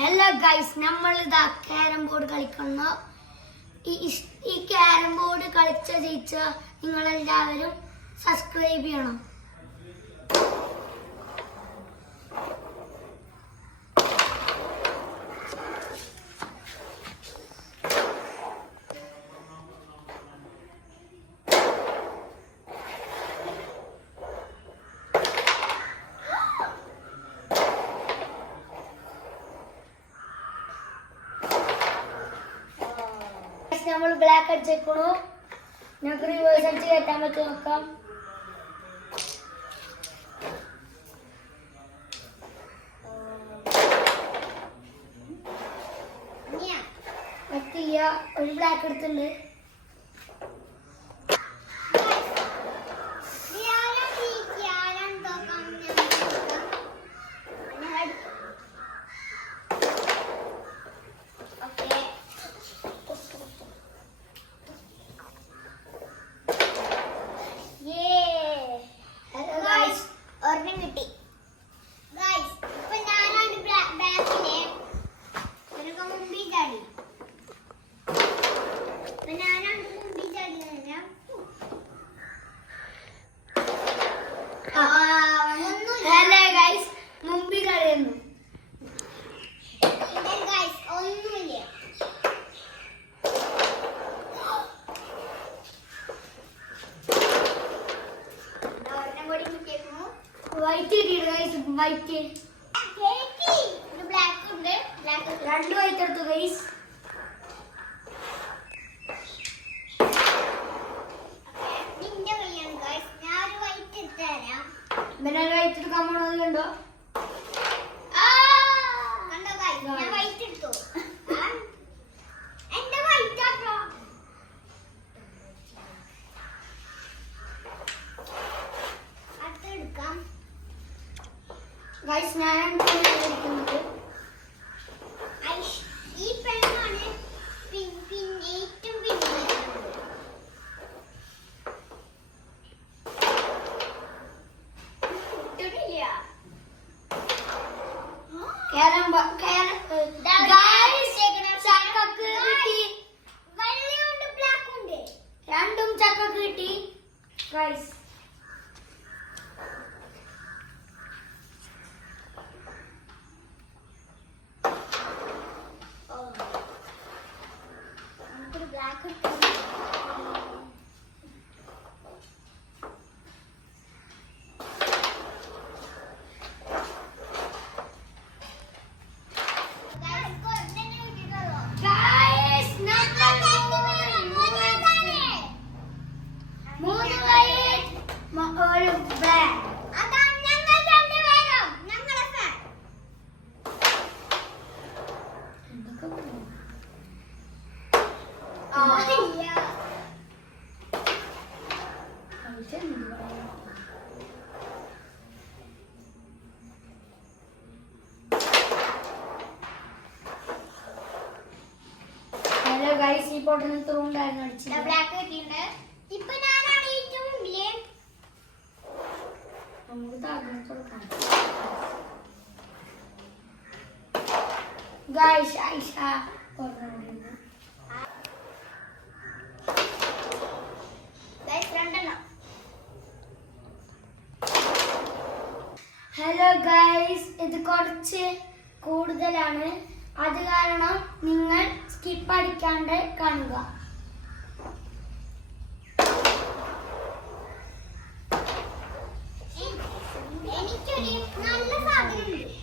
Hello guys, നമ്മളിതാ carrom board കളിക്കുന്നു. ഈ ക്യാരം ബോർഡ് കളിച്ച ജയിച്ച നിങ്ങളെല്ലാവരും സബ്സ്ക്രൈബ് ചെയ്യണം. നമ്മൾ ബ്ലാക്ക് അടിച്ചേക്കണു. ഞങ്ങൾക്ക് റിവേഴ്സ് അടിച്ച് കയറ്റാൻ പറ്റും നോക്കാം. പറ്റില്ല, ഒരു ബ്ലാക്ക് എടുത്തുണ്ട്. വൈറ്റ് ബ്ലാക്ക് ഉണ്ട്, രണ്ട് വൈറ്റ് എടുത്തു ഗൈസ്. പിന്നെ വൈറ്റ് എടുക്കാൻ പോണത് കണ്ടോ? ഗൈസ്, ഞാനാണ് കളിക്കുന്നത്. ഈ പെണ്ണാണ് ഏറ്റവും രണ്ടും ചക്കക്ക് കിട്ടി ഗൈസ്. ഹലോ ഗൈസ്, ഈ പൊട്ടൻ ഉണ്ടായിരുന്നു അടിച്ചിട്ട് ബ്ലാക്ക് കിട്ടിയിട്ടുണ്ട്. ഇപ്പൊ ഞാനാണ് ഏറ്റവും മുന്നില്. നമുക്ക് താഴോട്ട് കൊടുക്കാം ഗൈസ്. ഐഷ ഹലോ ഗൈസ്, ഇത് കുറച്ച് കൂടുതലാണ്. അത് കാരണം നിങ്ങൾ സ്കിപ്പ് അടിക്കാണ്ട് കാണുക. എനിക്കൊരു നല്ല സാധനമുണ്ട്.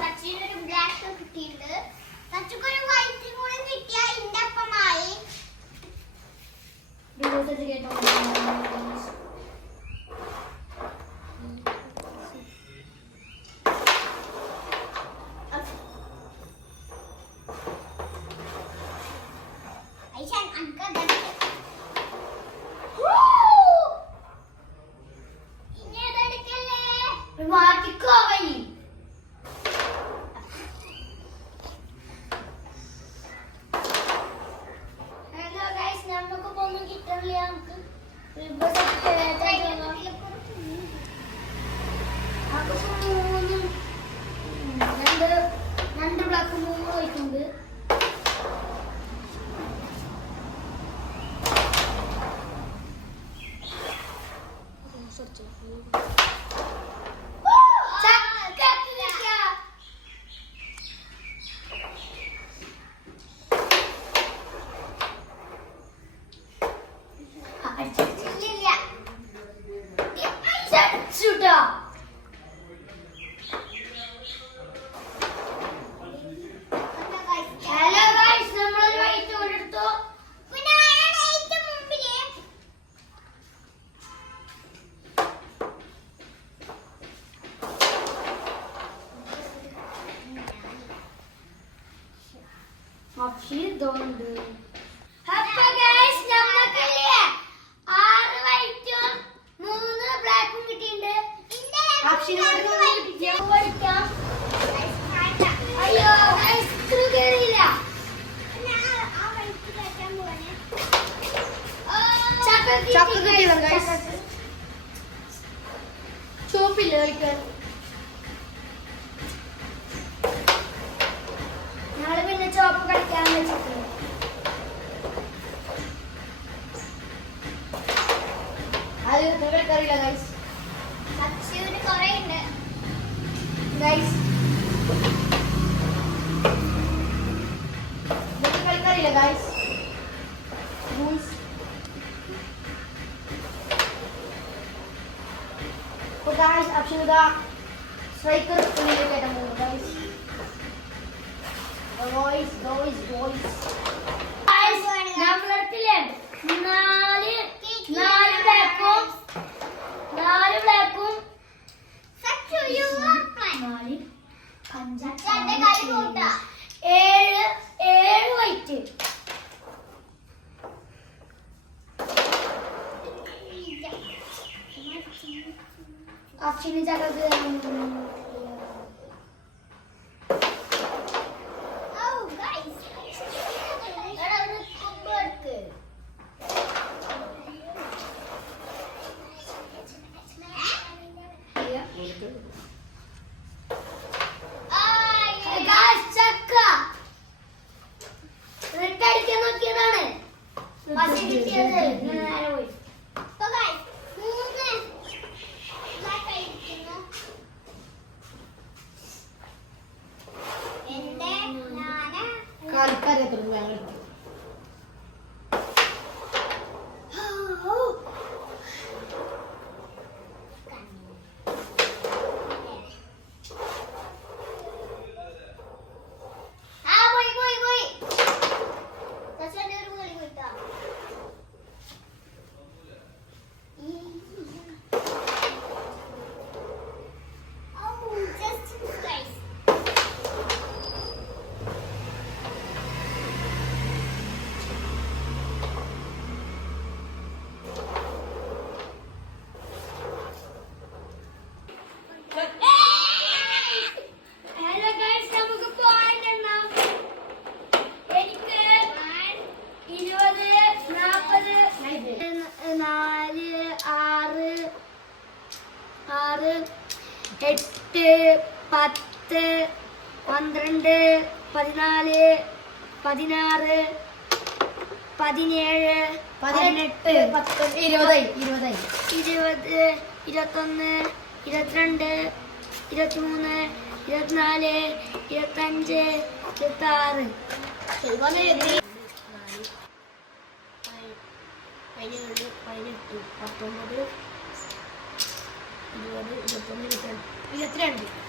സച്ചിനൊരു ബ്ലാക്ക് കിട്ടിയിട്ടുണ്ട്. സച്ചിക്കൊരു വൈറ്റ് കൂടെ കിട്ടിയ ഇന്റെ അപ്പമായി. അപ്പൊ guys, നമ്മക്കില്ലേ 6 വൈറ്റും 3 ബ്ലാക്കും കിട്ടിയിട്ടുണ്ട്. ഓടിക്കാം. അയ്യോ guys, screw കേറിയില്ല. ചക്ക കിട്ടിയതാണ് guys. ചോപ്പില്ല കളിക്കാൻ. ഞങ്ങള് പിന്നെ ചോപ്പ് കളിക്കാൻ വെച്ചിട്ടുണ്ട്. അത് കളിക്കാറില്ല ഗൈസ്. സച്ചിന് കൊറേ ഉണ്ട് ഗൈസ് കളിക്കാറില്ല ഗൈസ്. റൂൾസ് അപ്പോൾ ഗൈസ് അക്ഷത സ്ട്രൈക്കർ ഉള്ളിലേക്ക് കയറ്റാൻ പോകുന്നു ഗൈസ്. ബോയ്സ് നമ്മളടുത്തില്ലേ 4 ബ്ലാക്കും 4 7 വൈറ്റ്. അക്ഷന് ചകക്ക് ചക്ക റെഡ് അടിക്കാൻ നോക്കിയതാണ്. പക്ഷെ കിട്ടിയത് നേരെ പോയി. കളിക്കാരെ തുടങ്ങി ഞങ്ങൾ എട്ട് 10 12 14 16 17 18 20 20 21 22 23 24 25 26 17 18 19 20 21 22